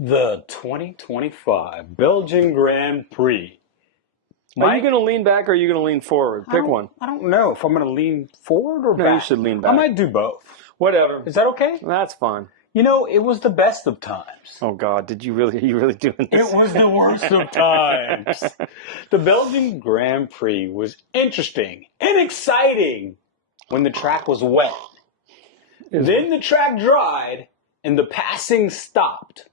The 2025 Belgian Grand Prix. Are you going to lean back or are you going to lean forward? Pick one. I don't know if I'm going to lean forward or back. No, you should lean back. I might do both. Whatever. Is that okay? That's fine. You know, it was the best of times. Oh, God. Are you really doing this? It was the worst of times. The Belgian Grand Prix was interesting and exciting when the track was wet. Then the track dried and the passing stopped.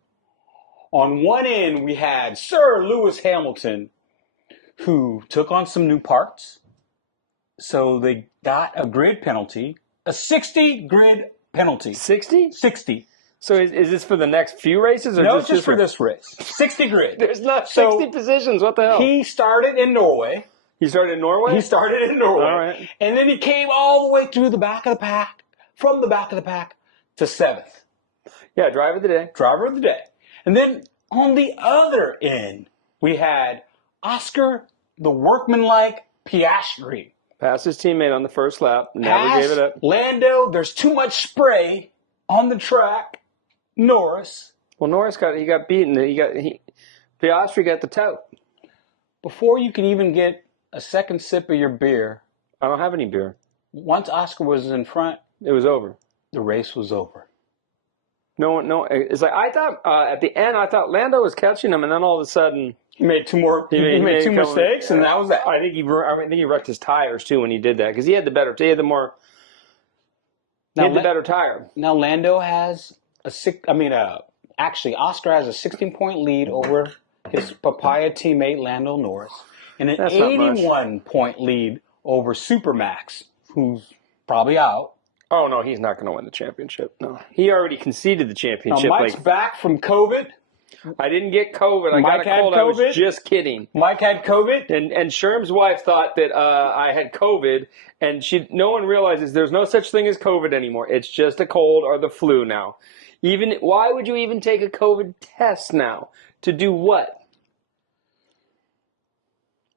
On one end, we had Sir Lewis Hamilton, who took on some new parts. So they got a grid penalty, a 60 grid penalty. 60? 60. So is this for the next few races? Or no, just for this race. 60 grid. There's not 60 positions. What the hell? He started in Norway. He started in Norway? He started in Norway. All right. And then he came all the way through the back of the pack, from the back of the pack to 7th. Yeah, driver of the day. Driver of the day. And then on the other end, we had Oscar, the workmanlike Piastri. Passed his teammate on the first lap. Never gave it up. Lando, there's too much spray on the track. Norris. Well, Norris got beaten. Piastri got the tout. Before you can even get a second sip of your beer. I don't have any beer. Once Oscar was in front, it was over. The race was over. No. It's like I thought at the end. I thought Lando was catching him, and then all of a sudden he made two more. He made two mistakes, and that was that. I think he wrecked his tires too when he did that because he had the better. He had the more. He had the better tire. Now Lando has actually Oscar has a 16-point lead over his papaya teammate Lando Norris, and an 81-point lead over Supermax, who's probably out. Oh, no, he's not going to win the championship. No. He already conceded the championship. Now, Mike's back from COVID. I didn't get COVID. I got a cold. I was just kidding. Mike had COVID. And Sherm's wife thought that I had COVID, and no one realizes there's no such thing as COVID anymore. It's just a cold or the flu now. Why would you even take a COVID test now? To do what?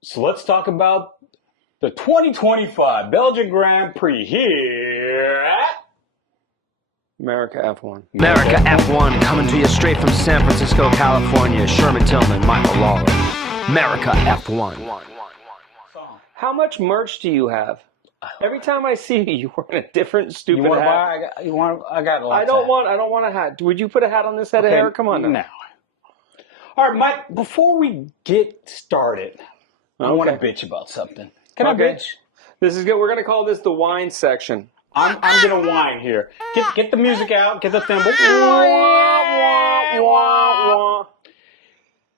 So let's talk about the 2025 Belgian Grand Prix here at America F1. America F1 coming to you straight from San Francisco, California. Sherman Tillman, Michael Lawler. America F1. How much merch do you have? Every time I see you wearing a different stupid hat. I got a lot. I don't want a hat. Would you put a hat on this head of hair? Come on now. No. All right, Mike, before we get started, I want to bitch about something. Can I bitch? This is good. We're going to call this the wine section. I'm going to whine here. Get the music out. Get the thimble.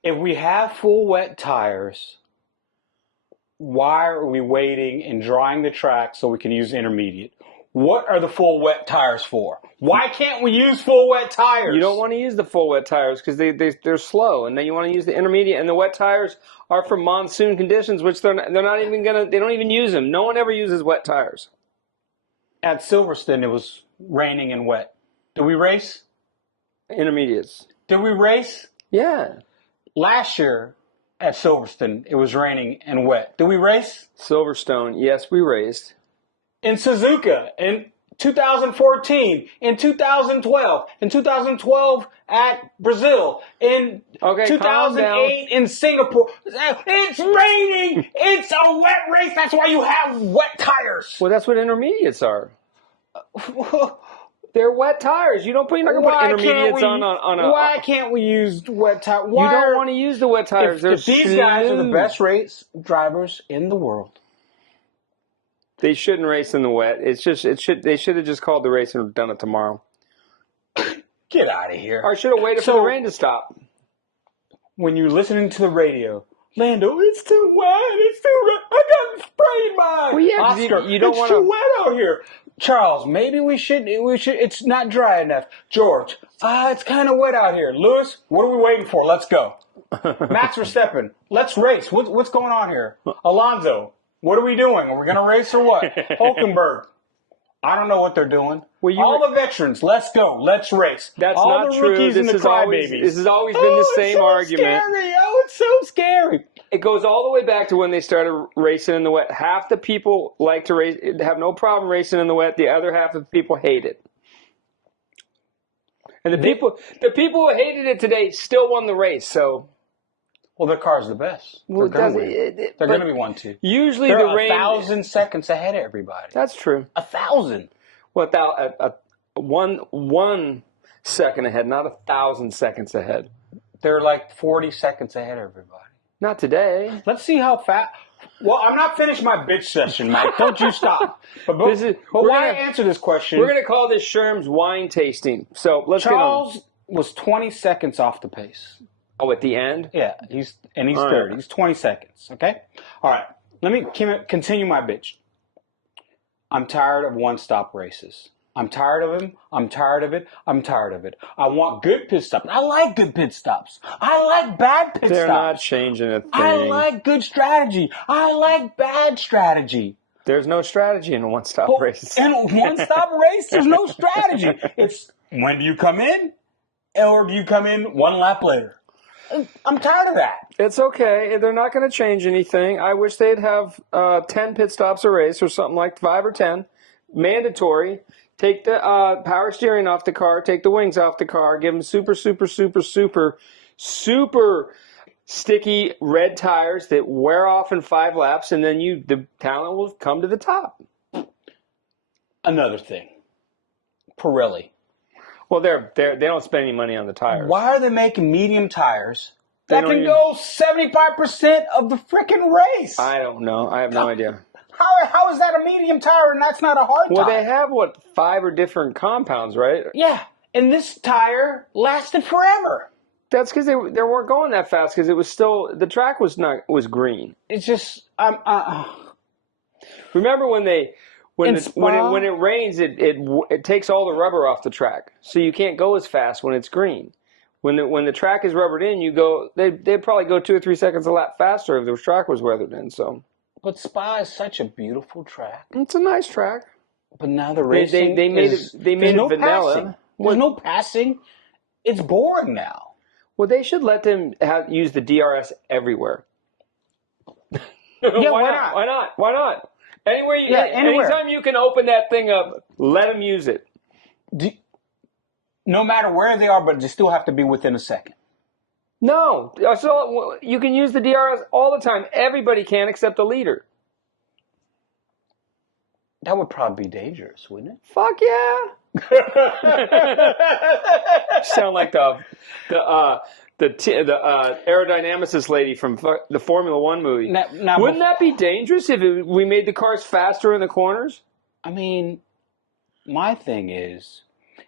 If we have full wet tires, why are we waiting and drying the track so we can use intermediate? What are the full wet tires for? Why can't we use full wet tires? You don't want to use the full wet tires because they're slow, and then you want to use the intermediate. And the wet tires are for monsoon conditions, which they don't even use them. No one ever uses wet tires. At Silverstone, it was raining and wet. Did we race? Intermediates. Did we race? Yeah. Last year at Silverstone, it was raining and wet. Did we race? Silverstone, yes, we raced. In Suzuka, in 2014, in 2012 at Brazil, in 2008 in Singapore. It's raining. It's a wet race. That's why you have wet tires. Well, that's what intermediates are. They're wet tires. You're not going to put intermediates on a... Why can't we use wet tires? You don't want to use the wet tires. If these guys are the best race drivers in the world, they shouldn't race in the wet. They should have just called the race and done it tomorrow. Get out of here. Or should have waited for the rain to stop. When you're listening to the radio, Lando, it's too wet. It's too wet. I got sprayed by. Well, yeah, Oscar, you don't it's too wet out here. Charles, maybe we should. It's not dry enough. George, it's kind of wet out here. Lewis, what are we waiting for? Let's go. Max Verstappen, let's race. What's going on here? Alonso, what are we doing? Are we going to race or what? Hulkenberg, I don't know what they're doing. Well, all the veterans, let's go. Let's race. That's all not the true. Rookies and the crybabies. This has always been the same argument. Scary. Oh, it's so scary. It goes all the way back to when they started racing in the wet. Half the people like to race, have no problem racing in the wet. The other half of the people hate it. And the people who hated it today still won the race. So, well, their car's the best. They're going to win. They're going to be 1-2. Usually they're the rain 1,000 seconds ahead of everybody. That's true. 1,000. Well, one second ahead, not 1,000 seconds ahead. They're like 40 seconds ahead of everybody. Not today. Let's see how fast. Well, I'm not finished my bitch session, Mike. Don't you stop. But why answer this question? We're going to call this Sherm's Whine Tasting. So let's Charles was 20 seconds off the pace. Oh, at the end? Yeah, he's third. Right. He's 20 seconds, okay? All right, let me continue my bitch. I'm tired of one-stop races. I'm tired of him. I'm tired of it. I'm tired of it. I want good pit stops. I like good pit stops. I like bad pit stops. They're not changing a thing. I like good strategy. I like bad strategy. There's no strategy in a one-stop race. In a one-stop race, there's no strategy. It's when do you come in, or do you come in one lap later? I'm tired of that. It's okay. They're not going to change anything. I wish they'd have 10 pit stops a race or something like 5 or 10. Mandatory. Take the power steering off the car. Take the wings off the car. Give them super sticky red tires that wear off in 5 laps, and then the talent will come to the top. Another thing. Pirelli. Well, they don't spend any money on the tires. Why are they making medium tires that can go 75% of the freaking race? I don't know. I have no idea. How is that a medium tire and that's not a hard tire? Well, they have, 5 different compounds, right? Yeah, and this tire lasted forever. That's because they weren't going that fast because it was still, the track was green. It's just, Remember when it rains, it takes all the rubber off the track, so you can't go as fast when it's green. When the track is rubbered in, they'd probably go 2 or 3 seconds a lap faster if the track was weathered in. So, but Spa is such a beautiful track. It's a nice track. But now the racing they made it vanilla. Passing. There's no passing. It's boring now. Well, they should let them use the DRS everywhere. Yeah, Why not? Anywhere anywhere. Anytime you can open that thing up, let them use it. No matter where they are, but they still have to be within a second. No. So you can use the DRS all the time. Everybody can except the leader. That would probably be dangerous, wouldn't it? Fuck yeah. Sound like the aerodynamicist lady from the Formula One movie. Wouldn't that be dangerous if we made the cars faster in the corners? I mean, my thing is,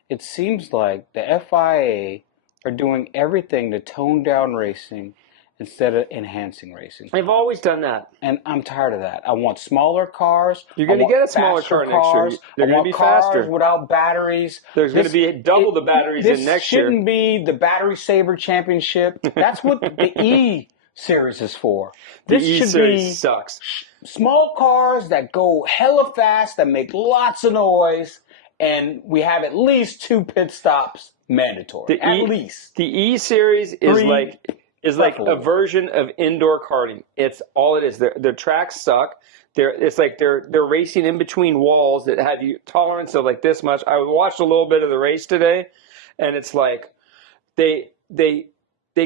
it seems like the FIA are doing everything to tone down racing instead of enhancing racing. They've always done that. And I'm tired of that. I want smaller cars. You're going to get a smaller car next year. They're going to be faster. Without batteries. There's going to be double the batteries in next year. This shouldn't be the Battery Saver Championship. That's what the E Series is for. This should be sucks. Small cars that go hella fast, that make lots of noise, and we have at least 2 pit stops mandatory. At least. The E Series is like a version of indoor karting. It's all it is. Their tracks suck. It's like they're racing in between walls that have you tolerance of like this much. I watched a little bit of the race today, and it's like they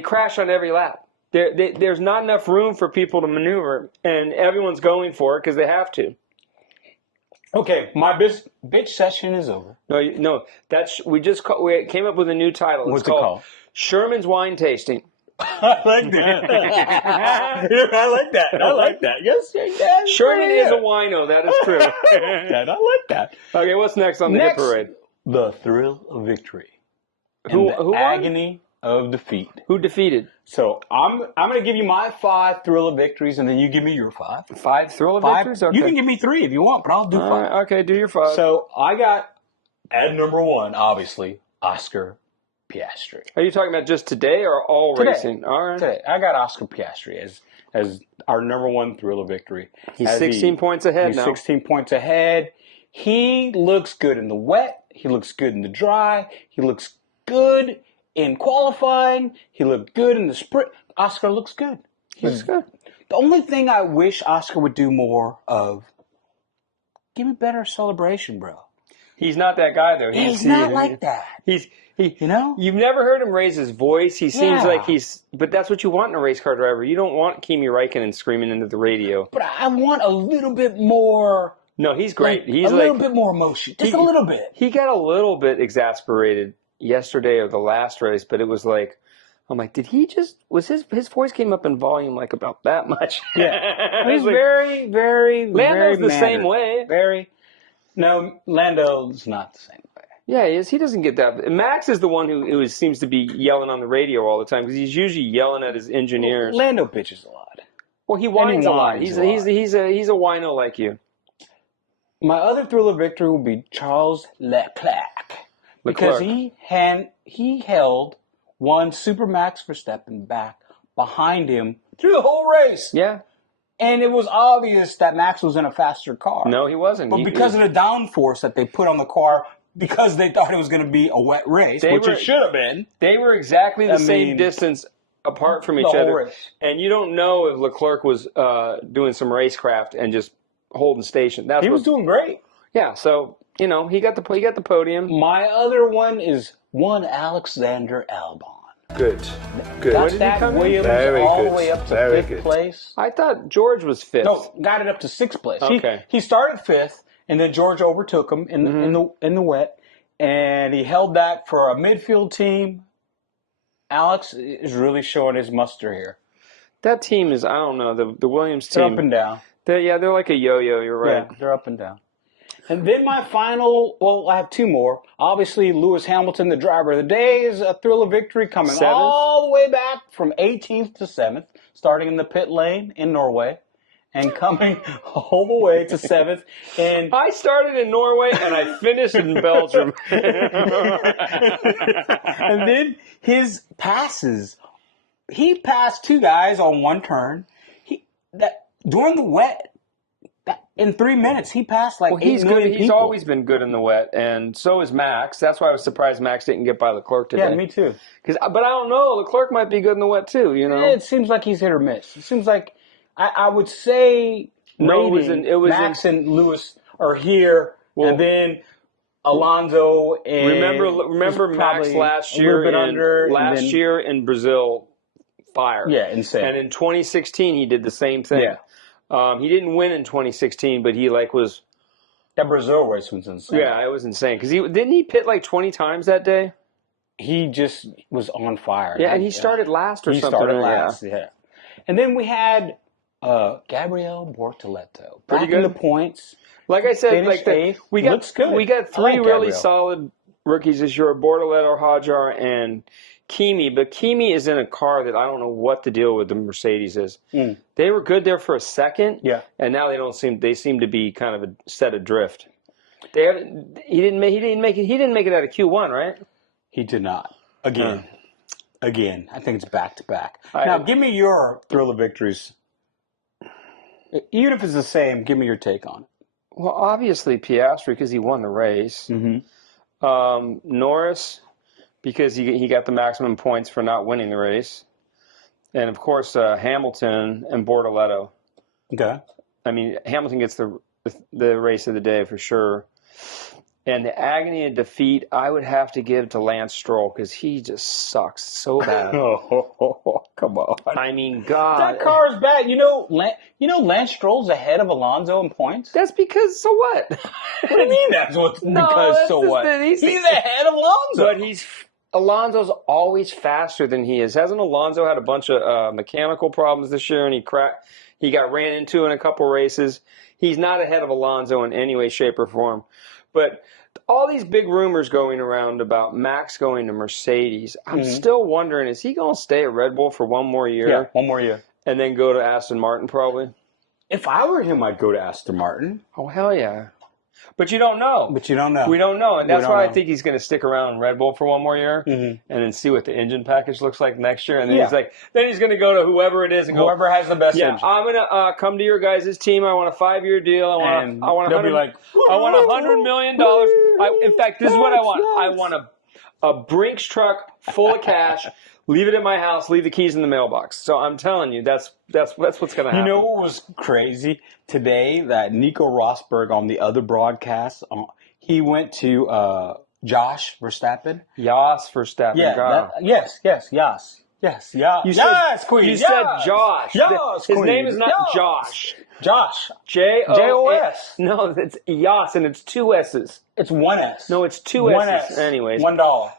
crash on every lap. There's not enough room for people to maneuver, and everyone's going for it because they have to. Okay, my bitch session is over. No, we came up with a new title. What's it called? Sherman's Whine Tasting. I like that. I like that. Yes. Sherman is a wino. That is true. I like that. Okay, what's next on the hit parade? The thrill of victory. Who agony of defeat. Who defeated? So I'm going to give you my 5 thrill of victories, and then you give me your 5. 5 thrill of victories? Okay. You can give me 3 if you want, but I'll do 5. Okay, do your 5. So I got, at number 1, obviously, Oscar Piastri. Are you talking about just today or all racing? All right. Today. I got Oscar Piastri as our number 1 thrill of victory. He's 16 points ahead now. 16 points ahead. He looks good in the wet. He looks good in the dry. He looks good in qualifying. He looked good in the sprint. Oscar looks good. He looks good. The only thing I wish Oscar would do more of, give me better celebration, bro. He's not that guy, though. He's not like that. You've never heard him raise his voice. He seems like but that's what you want in a race car driver. You don't want Kimi Räikkönen screaming into the radio. But I want a little bit more. No, he's great. He's a little bit more emotion. Just a little bit. He got a little bit exasperated yesterday or the last race, but it was like, I'm like, did he just, was his voice came up in volume like about that much? Yeah. He's very, very, Lando's very the same way. No, Lando's not the same way. Yeah, he is. He doesn't get that. Max is the one who seems to be yelling on the radio all the time because he's usually yelling at his engineers. Well, Lando bitches a lot. Well, he whines a lot. He's a wino like you. My other thrill of victory will be Charles Leclerc. Because he held one Super Max Verstappen back behind him through the whole race. Yeah. And it was obvious that Max was in a faster car. No, he wasn't. But because of the downforce that they put on the car, because they thought it was going to be a wet race, it should have been. They were exactly the same distance apart from each other. Race. And you don't know if Leclerc was doing some racecraft and just holding station. He was doing great. Yeah, so, he got the podium. My other one is one Alexander Albon. Good. Got that Williams all the way up to fifth place. I thought George was fifth. No, got it up to sixth place. Okay. He started fifth, and then George overtook him in the wet, and he held that for a midfield team. Alex is really showing his muster here. That team is, I don't know, the Williams team. They're up and down. They're like a yo-yo, you're right. Yeah, they're up and down. And then my final, I have two more. Obviously, Lewis Hamilton, the driver of the day, is a thrill of victory coming all the way back from 18th to 7th, starting in the pit lane in Norway and coming all the way to 7th. And I started in Norway and I finished in Belgium. And then his passes. He passed two guys on one turn. During the wet, in 3 minutes, he passed like 8 million people. He's always been good in the wet, and so is Max. That's why I was surprised Max didn't get by Leclerc today. Yeah, me too. But I don't know. Leclerc might be good in the wet too. It seems like he's hit or miss. It seems like I would say Max and Lewis are here, and then Alonso and remember Max last year in Brazil, fire. Yeah, insane. And in 2016 he did the same thing. Yeah. He didn't win in 2016, but he was. That Brazil race was insane. Yeah, it was insane because didn't he pit like 20 times that day? He just was on fire. Yeah, and he started last or something. He started last. Yeah. And then we had Gabriel Bortoleto. Pretty good. In the points. Like I said, we got three really solid rookies this year: Bortoleto, Hajar, and Kimi. But Kimi is in a car that I don't know what the deal with the Mercedes is. They were good there for a second, and now they seem to be kind of set adrift. He didn't make it out of Q1, right? He did not. Again, I think it's back to back. Now, give me your thrill of victories. Even if it's the same, give me your take on it. Well, obviously Piastri because he won the race. Norris because he got the maximum points for not winning the race, and of course Hamilton and Bortoleto. Okay. I mean, Hamilton gets the race of the day for sure. And the agony of defeat, I would have to give to Lance Stroll because he just sucks so bad. Come on! I mean, God, that car is bad. Lance Stroll's ahead of Alonso in points. That's because so what? What do you mean that's what? He's ahead of Alonso. But Alonso's always faster than he is. Hasn't Alonso had a bunch of mechanical problems this year, and he got ran into in a couple races? He's not ahead of Alonso in any way, shape, or form. But all these big rumors going around about Max going to Mercedes, I'm still wondering, is he going to stay at Red Bull for one more year? Yeah, one more year. And then go to Aston Martin probably? If I were him, I'd go to Aston Martin. Oh, hell yeah. But you don't know. We don't know. And that's why I think he's going to stick around in Red Bull for one more year and then see what the engine package looks like next year. And then he's going to go to whoever it is and whoever has the best engine. I'm going to come to your guys' team. I want a 5-year deal. I want $100 million. In fact, this is what I want. I want a Brinks truck full of cash. Leave it at my house. Leave the keys in the mailbox. So I'm telling you, that's what's going to happen. You know what was crazy today? That Nico Rosberg on the other broadcast, he went to Josh Verstappen. Yas Verstappen. Yeah. Yes. Yas. Yes. Queen. You Yes. said Josh. Yes, His Queen. name is not Yes. Josh. Josh. J-O-S. No, it's Yas, and it's 2 S's. It's 1 S. No, it's 2 1 S's. S. Anyways. $1.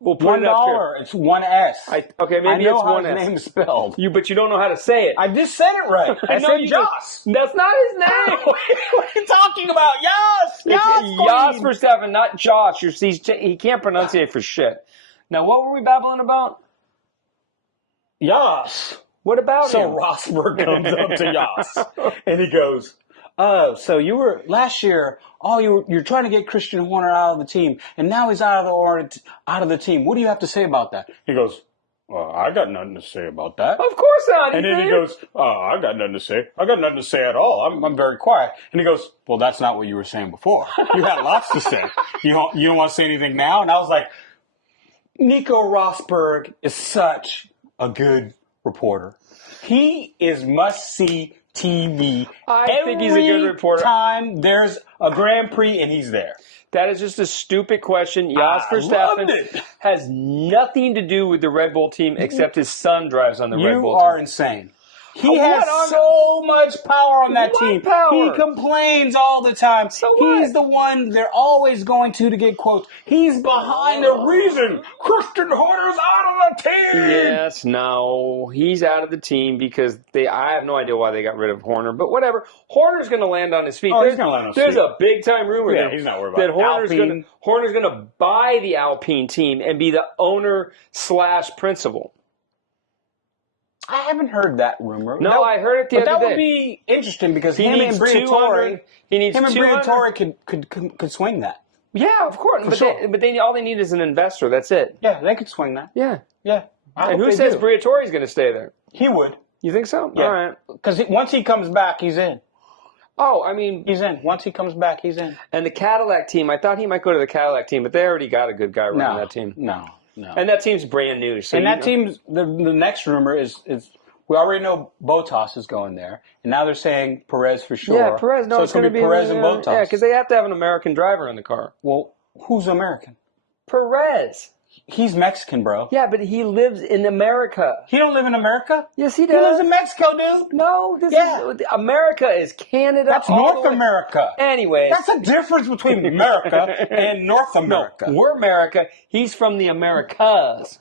We'll put it up here. $1. It's 1 S. Okay, maybe I know it's how 1 his S. name's spelled. But you don't know how to say it. I just said it right. I know said you Josh. That's not his name. What are you talking about? Yas. Yas Verstappen, not Josh. He can't pronunciate for shit. Now, what were we babbling about? Yas. What about So him? Rosberg comes up to Yas and he goes, "Oh, so you were last year? Oh, you're trying to get Christian Horner out of the team, and now he's out of the team. What do you have to say about that?" He goes, "Well, I got nothing to say about that." Of course not. And then he goes, "Oh, I got nothing to say. I got nothing to say at all. I'm very quiet." And he goes, "Well, that's not what you were saying before. You had lots to say. You don't want to say anything now?" And I was like, Nico Rosberg is such a good reporter. He is must-see TV. I think he's a good reporter. Every time there's a Grand Prix and he's there. That is just a stupid question. Yas I Verstappen loved it. has nothing to do with the Red Bull team except his son drives on the Red Bull You are team. insane. He What has on- so much power on that What team. power? He complains all the time. So what? He's the one they're always going to get quotes. He's behind the reason Christian Horner's out of the team. Yes, no. He's out of the team because I have no idea why they got rid of Horner, but whatever. Horner's going to land on his feet. Oh, he's gonna land on his There's feet. a big-time rumor Yeah, he's not worried about that it. Horner's going to buy the Alpine team and be the owner/principal. I haven't heard that rumor. No, I heard it the other But that day. would be interesting because He him needs and 200. He needs him and 200. Briatore could swing that. Yeah, of course. But sure. all they need is an investor. That's it. Yeah, they could swing that. Yeah. Yeah. And who says Briatore's going to stay there? He would. You think so? Yeah. All right. Because once he comes back, he's in. Oh, I mean, He's in. Once he comes back, he's in. and the Cadillac team, I thought he might go to the Cadillac team, but they already got a good guy running that team. No. And that team's brand new. So And that team's, the next rumor is we already know Bottas is going there. And now they're saying Perez for sure. Yeah, Perez. No, so it's going to be Perez and Bottas. Yeah, because they have to have an American driver in the car. Well, who's American? Perez. He's Mexican, bro. Yeah, but he lives in America. He don't live in America? Yes, he He lives does. in Mexico, dude. No, America is Canada. That's all North the way- America. Anyways. That's the difference between America and North America. No, we're America. He's from the Americas.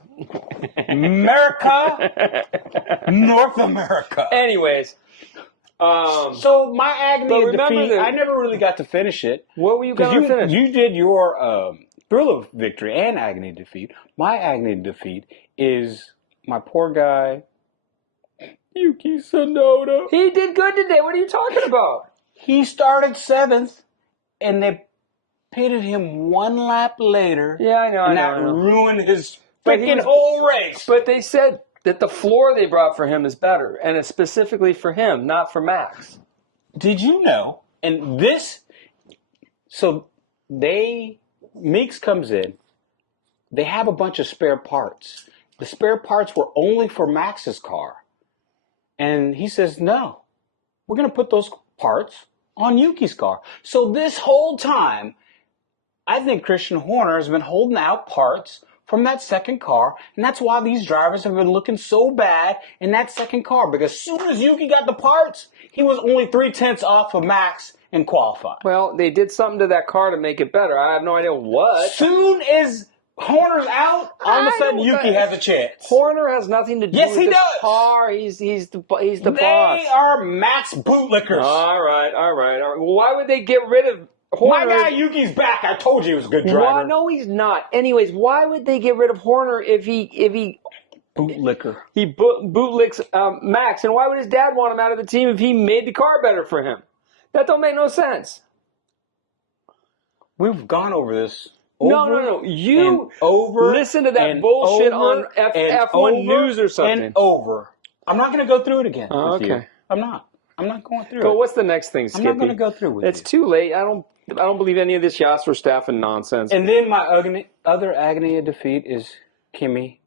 America, North America. Anyways. So my Agony of Defeat, I never really got to finish it. What were you going to finish? You did your Thrill of Victory and Agony of Defeat. My Agony of Defeat is my poor guy, Yuki Tsunoda. He did good today. What are you talking about? He started 7th, and they pitted him 1 lap later. Yeah, I know. And that ruined his freaking whole race. But they said that the floor they brought for him is better, and it's specifically for him, not for Max. Did you know? And Meeks comes in. They have a bunch of spare parts. The spare parts were only for Max's car. And he says, no, we're going to put those parts on Yuki's car. So this whole time, I think Christian Horner has been holding out parts from that second car, and that's why these drivers have been looking so bad in that second car, because as soon as Yuki got the parts, he was only 0.3 off of Max and qualified. Well, they did something to that car to make it better. I have no idea what. Soon as Horner's out, all of a sudden Yuki has a chance. Horner has nothing to do with the car. He's the boss. They are Max bootlickers. All right. Well, why would they get rid of Horner? My guy Yuki's back. I told you he was a good driver. Well, no, he's not. Anyways, why would they get rid of Horner if he bootlicker? He bootlicks Max, and why would his dad want him out of the team if he made the car better for him? That don't make no sense. We've gone over this. No. You listen to that bullshit on F1 News or something. And over. I'm not going to go through it again. Okay. You. I'm not going through it. But what's the next thing, Skippy? I'm not going to go through with It's too late. I don't believe any of this Yas Verstappen nonsense. And then my other Agony of Defeat is Kimi.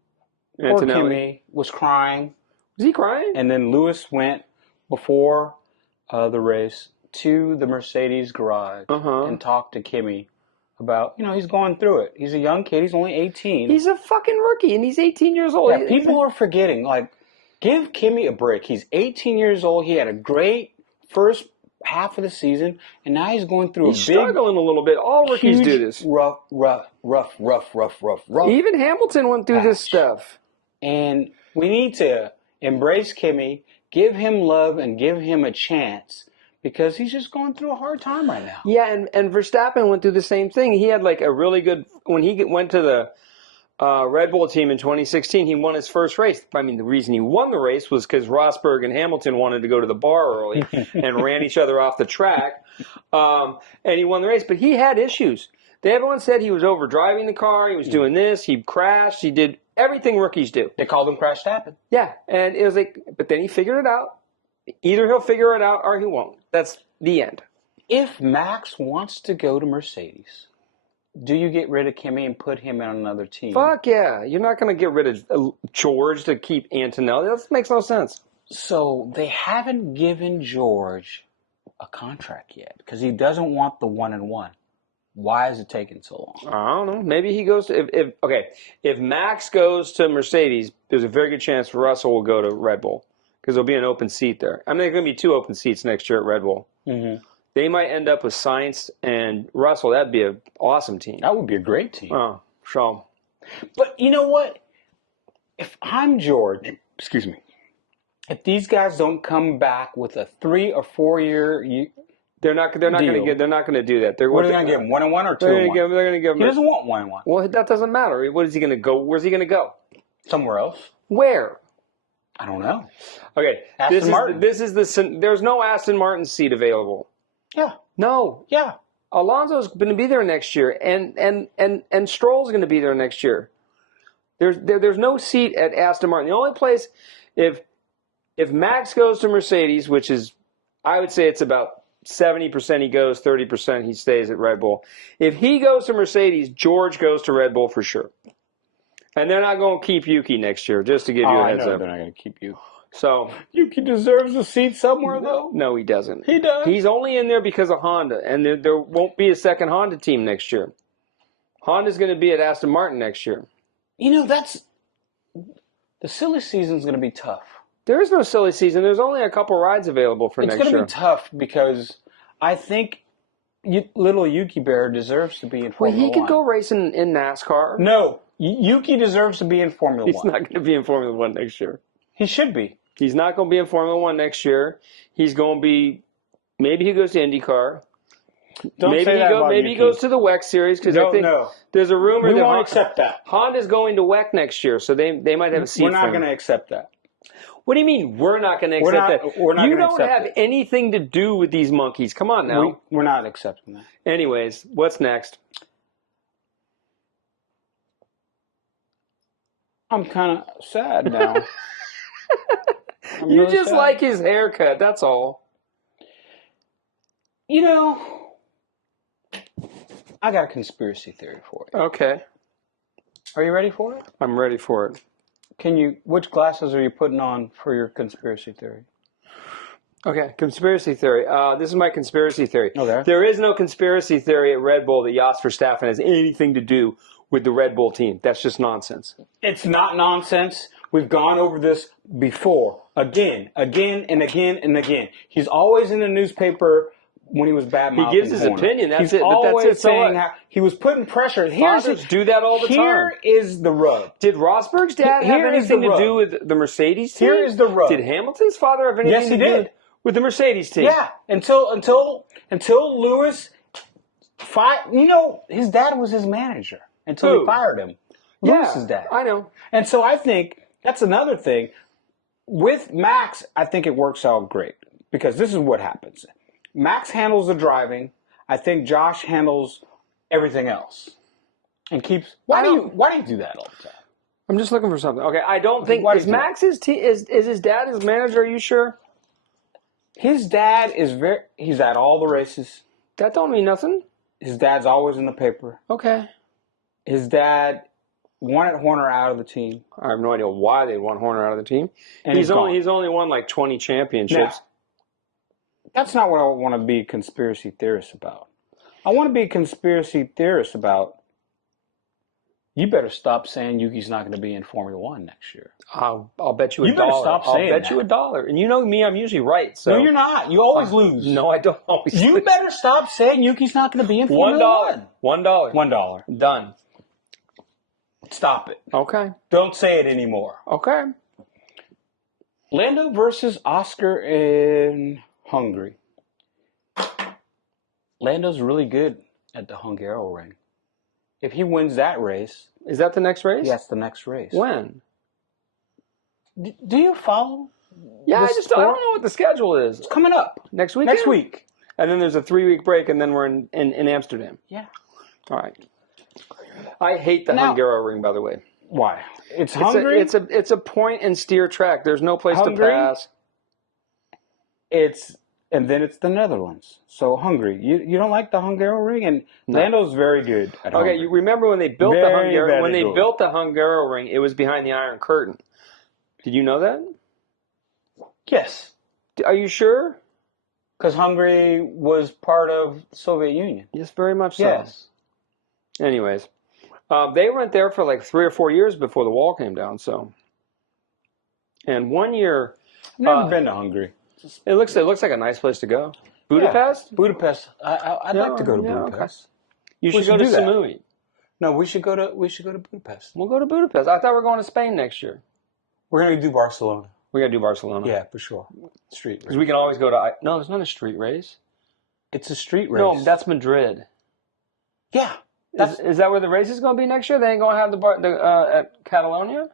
Poor Kimi was crying. Was he crying? And then Lewis went before the race to the Mercedes garage and talked to Kimi about, he's going through it. He's a young kid. He's only 18. He's a fucking rookie, and he's 18 years old. Yeah, people are forgetting. Like, give Kimi a break. He's 18 years old. He had a great first half of the season, and now he's going through He's struggling a little bit. All rookies do this. Rough. Even Hamilton went through this stuff. And we need to embrace Kimi, give him love, and give him a chance. Because he's just going through a hard time right now. Yeah, and Verstappen went through the same thing. He had like a really good when he went to the Red Bull team in 2016. He won his first race. I mean, the reason he won the race was because Rosberg and Hamilton wanted to go to the bar early and ran each other off the track, and he won the race. But he had issues. Everyone said he was overdriving the car. He was doing this. He crashed. He did everything rookies do. They called him Crash Tappin. Yeah, and it was like, but then he figured it out. Either he'll figure it out or he won't. That's the end. If Max wants to go to Mercedes, do you get rid of Kimi and put him on another team? Fuck yeah. You're not going to get rid of George to keep Antonelli. That makes no sense. So they haven't given George a contract yet because he doesn't want the 1-1. Why is it taking so long? I don't know. Maybe he goes to if Max goes to Mercedes, there's a very good chance Russell will go to Red Bull. Because there'll be an open seat there. I mean, there's going to be 2 open seats next year at Red Bull. Mm-hmm. They might end up with Sainz and Russell. That'd be an awesome team. That would be a great team. Oh, sure. But you know what? If I'm George, if these guys don't come back with a 3 or 4 year, they're not going to do that. What are they going to give him? 1-1 or 2-1? They're going to give him. He doesn't want 1-1. Well, that doesn't matter. What is he going to go? Where's he going to go? Somewhere else. Where? I don't know. Okay, Aston Martin. There's no Aston Martin seat available. Yeah. No. Yeah. Alonso's going to be there next year, and Stroll's going to be there next year. There's no seat at Aston Martin. The only place, if Max goes to Mercedes, which is, I would say it's about 70% he goes, 30% he stays at Red Bull. If he goes to Mercedes, George goes to Red Bull for sure. And they're not going to keep Yuki next year, just to give you a heads up. They're not going to keep you. So Yuki deserves a seat somewhere, though. No, he doesn't. He does. He's only in there because of Honda, and there won't be a second Honda team next year. Honda's going to be at Aston Martin next year. The silly season's going to be tough. There is no silly season. There's only a couple rides available for next year. It's going to be tough because I think little Yuki Bear deserves to be in Formula 1. Well, he could go racing in NASCAR. No. Yuki deserves to be in Formula 1. He's not going to be in Formula 1 next year. He should be. He's not going to be in Formula 1 next year. He's going to be, maybe he goes to IndyCar. Maybe he goes to the WEC series because I think there's a rumor we that won't accept that. Honda's going to WEC next year, so they might have a seat. We're not going to accept that. What do you mean we're not going to accept that? You don't have anything to do with these monkeys. Come on now. We're not accepting that. Anyways, what's next? I'm kind of sad now. You really just sad. Like his haircut, that's all. I got a conspiracy theory for you. Okay. Are you ready for it? I'm ready for it. Which glasses are you putting on for your conspiracy theory? Okay, conspiracy theory. This is my conspiracy theory. Okay. There is no conspiracy theory at Red Bull that Jos Verstappen has anything to do with the Red Bull team. That's just nonsense. It's not nonsense. We've gone over this before. Again, and again. He's always in the newspaper when he was bad-mouthing He gives his Horner. opinion. That's He's it. always That's it. saying how he was putting pressure. Fathers do that all the time. Here is the rub. Did Rosberg's dad have anything to do with the Mercedes team? Here is the rub. Did Hamilton's father have anything to do with the Mercedes team? Yeah, until Lewis his dad was his manager until he fired him. Lewis's dad. I know. And so I think that's another thing. With Max, I think it works out great because this is what happens. Max handles the driving. I think Josh handles everything else and keeps. Why do you do that all the time? I'm just looking for something. Okay, I don't think is Max's is his dad his manager? Are you sure? His dad is he's at all the races. That don't mean nothing. His dad's always in the paper. Okay. His dad wanted Horner out of the team. I have no idea why they want Horner out of the team. And he's only won like 20 championships. Now, that's not what I want to be a conspiracy theorist about. I want to be a conspiracy theorist about. You better stop saying Yuki's not going to be in Formula One next year. I'll bet you $1. You better stop saying I'll bet that. you $1. And you know me, I'm usually right. So No, you're not. You always lose. No, I don't always You lose. better stop saying Yuki's not going to be in Formula One. $1. $1. Done. Stop it. Okay. Don't say it anymore. Okay. Lando versus Oscar in Hungary. Lando's really good at the Hungaroring. If he wins that race... Is that the next race? That's the next race. When? Do you follow? Yeah, I sport? don't know what the schedule is. It's coming up. Next week? Next week. And then there's a 3-week break, and then we're in Amsterdam. Yeah. All right. I hate the Hungaroring, by the way. Why? It's Hungary. It's a point and steer track. There's no place to pass. And then it's the Netherlands. So Hungary. You don't like the Hungaroring? And No. Lando's very good at Hungary. Okay, you remember when they built the Hungaroring, it was behind the Iron Curtain. Did you know that? Yes. Are you sure? Because Hungary was part of the Soviet Union. Yes, very much so. Yes. Anyways, they went there for like 3 or 4 years before the wall came down. So, and 1 year, I've never been to Hungary. it looks like a nice place to go. Budapest? Yeah, Budapest. I'd like to go to Budapest. Okay. You should go to Samui. No, we should go to Budapest. We'll go to Budapest. I thought we were going to Spain next year. We're gonna do Barcelona. We got to do Barcelona. Yeah, for sure. Street race. Because we can always go to... No, it's not a street race. It's a street race. No, that's Madrid. Yeah. Is that where the race is going to be next year? They ain't going to have the at Catalonia?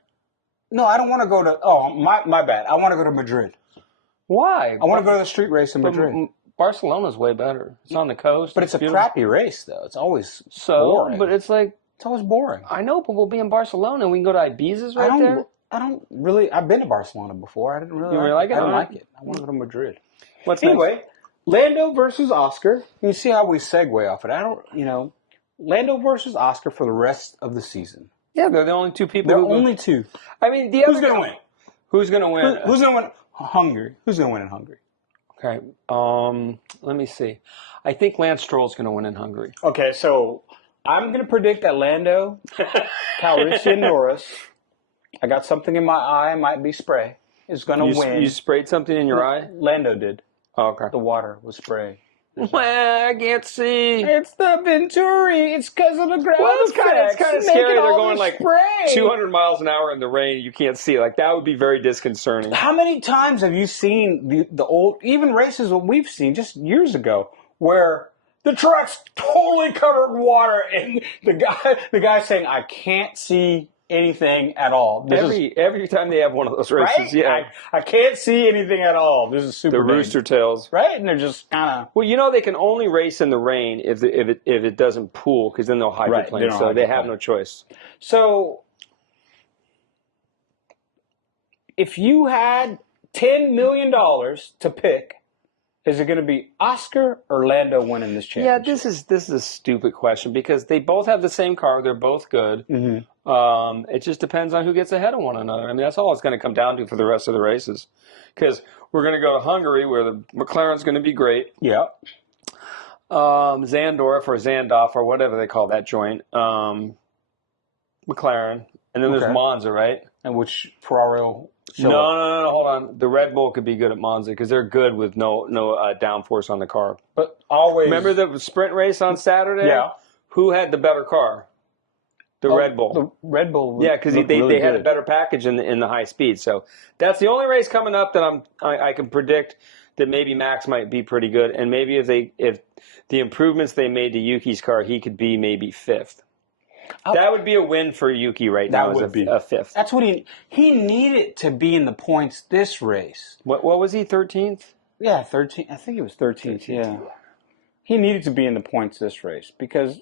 No, I don't want to go to... Oh, my bad. I want to go to Madrid. Why? I want to go to the street race in Madrid. Barcelona's way better. It's on the coast. But it's a beautiful. crappy race, though. It's always boring. But it's like... It's always boring. I know, but we'll be in Barcelona. We can go to Ibiza's there. I don't really... I've been to Barcelona before. I didn't really like it. I didn't like it. I want to go to Madrid. Anyway, Next? Lando versus Oscar. You see how we segue off it. Lando versus Oscar for the rest of the season. Yeah, they're the only two people. There are only two. I mean, Who's going to win? Who's going to win? Who's going to win? Hungary. Who's going to win in Hungary? Okay. Let me see. I think Lance Stroll's going to win in Hungary. Okay, so I'm going to predict that Lando, Calrissian Norris, I got something in my eye, might be spray, is going to win. You sprayed something in your eye? Lando did. Oh, okay. The water was spray. Well, I can't see. It's the Venturi. It's because of the ground It's kind of scary. They're going like spray. 200 miles an hour in the rain. You can't see. Like, that would be very disconcerting. How many times have you seen the old, even races that we've seen just years ago, where the track's totally covered in water and the guy saying, I can't see anything at all. Every time they have one of those races, right? yeah. I can't see anything at all. This is super The rooster tails. right? And they're just kind of... Well, they can only race in the rain if it doesn't pool, because then they'll hydroplane. Right, So they have no choice. So, if you had $10 million to pick, is it going to be Oscar or Lando winning this championship? Yeah, this is a stupid question because they both have the same car. They're both good. Mm-hmm. It just depends on who gets ahead of one another. I mean, that's all it's going to come down to for the rest of the races. Because we're going to go to Hungary where the McLaren's going to be great. Yeah. Zandorf or Zandorf or whatever they call that joint. McLaren. And then there's Monza, right? And which Ferrari will show No, up. hold on. The Red Bull could be good at Monza because they're good with no downforce on the car. But always... Remember the sprint race on Saturday? Yeah. Who had the better car? The Red Bull. The Red Bull. Yeah, because they had a better package in the high speed. So that's the only race coming up that I can predict that maybe Max might be pretty good, and maybe if the improvements they made to Yuki's car, he could be maybe fifth. That would be a win for Yuki right now. That would be a fifth. That's what he needed to be in the points this race. What was he? 13th? Yeah, 13. I think he was 13th. Yeah, he needed to be in the points this race because.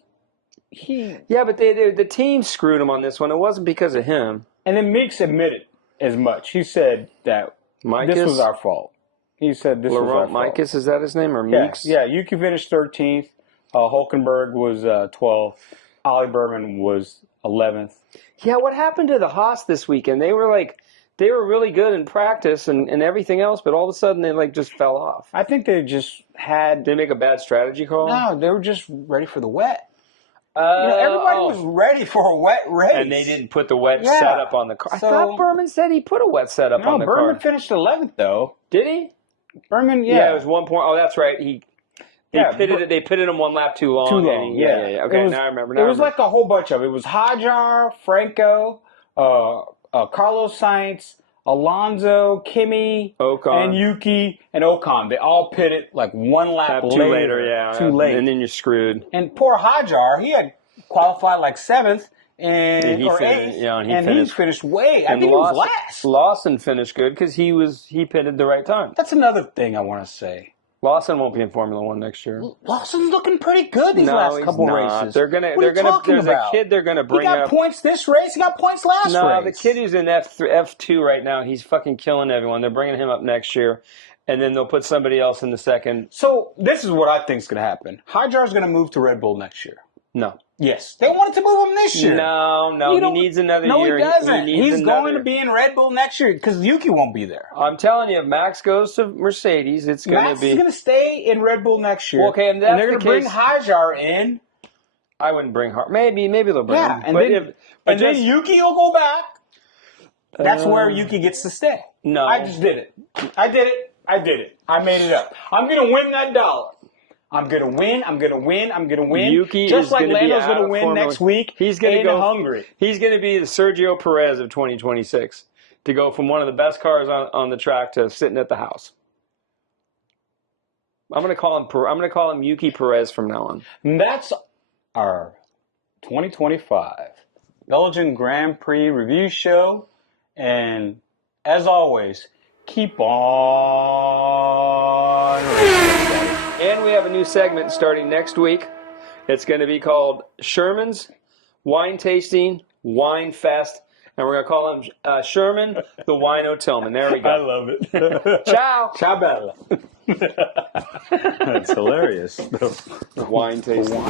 Yeah, but the team screwed him on this one. It wasn't because of him. And then Meeks admitted as much. He said that this was our fault. He said this was our fault. Mikus, is that his name, or Meeks? Yeah, Yuki finished 13th. Hulkenberg was 12th. Ollie Berman was 11th. Yeah, what happened to the Haas this weekend? They were like They were really good in practice and everything else, but all of a sudden they just fell off. I think they just had. Did they make a bad strategy call? No, they were just ready for the wet. Everybody was ready for a wet race. And they didn't put the wet setup on the car. I thought Berman said he put a wet setup on the car. No, Berman finished 11th, though. Did he? Berman, Yeah, it was 1 point. Oh, that's right. They pitted him 1 lap too long. Too long, yeah. Okay, now I remember. It was like a whole bunch of it. It was Hajar, Franco, Carlos Sainz, Alonso, Kimi, Ocon. and Yuki, and Ocon. They all pitted 1 lap later. Too late. And then you're screwed. And poor Hajar, he had qualified 7th and or 8th, and he finished way. I think he was last. Lawson finished good because he pitted the right time. That's another thing I want to say. Lawson won't be in Formula One next year. Lawson's looking pretty good these last couple races. There's a kid they're gonna bring up. He got points this race. He got points last race. No, the kid who's in F2 right now, he's fucking killing everyone. They're bringing him up next year, and then they'll put somebody else in the second. So this is what I think is going to happen. Hajar's going to move to Red Bull next year. No. Yes. They wanted to move him this year. No, he needs another year. No, he doesn't. He's going to be in Red Bull next year because Yuki won't be there. I'm telling you, if Max goes to Mercedes, it's going to be... Max is going to stay in Red Bull next year. Well, okay, and they're going to bring Hajar in. I wouldn't bring Hajar. Maybe they'll bring him. And then Yuki will go back. That's where Yuki gets to stay. No. I just did it. I did it. I made it up. I'm going to win that $1. I'm going to win. Yuki just is like Lando's going to win Formula. next week. He's going to go Hungary. He's going to be the Sergio Perez of 2026 to go from one of the best cars on the track to sitting at the house. I'm going to call him Yuki Perez from now on. And that's our 2025 Belgian Grand Prix review show. And as always, keep on racing. And we have a new segment starting next week. It's going to be called Sherman's Whine Tasting Wine Fest. And we're going to call him Sherman the Wino Tillman. There we go. I love it. Ciao. Ciao, Bella. That's hilarious. The wine tasting.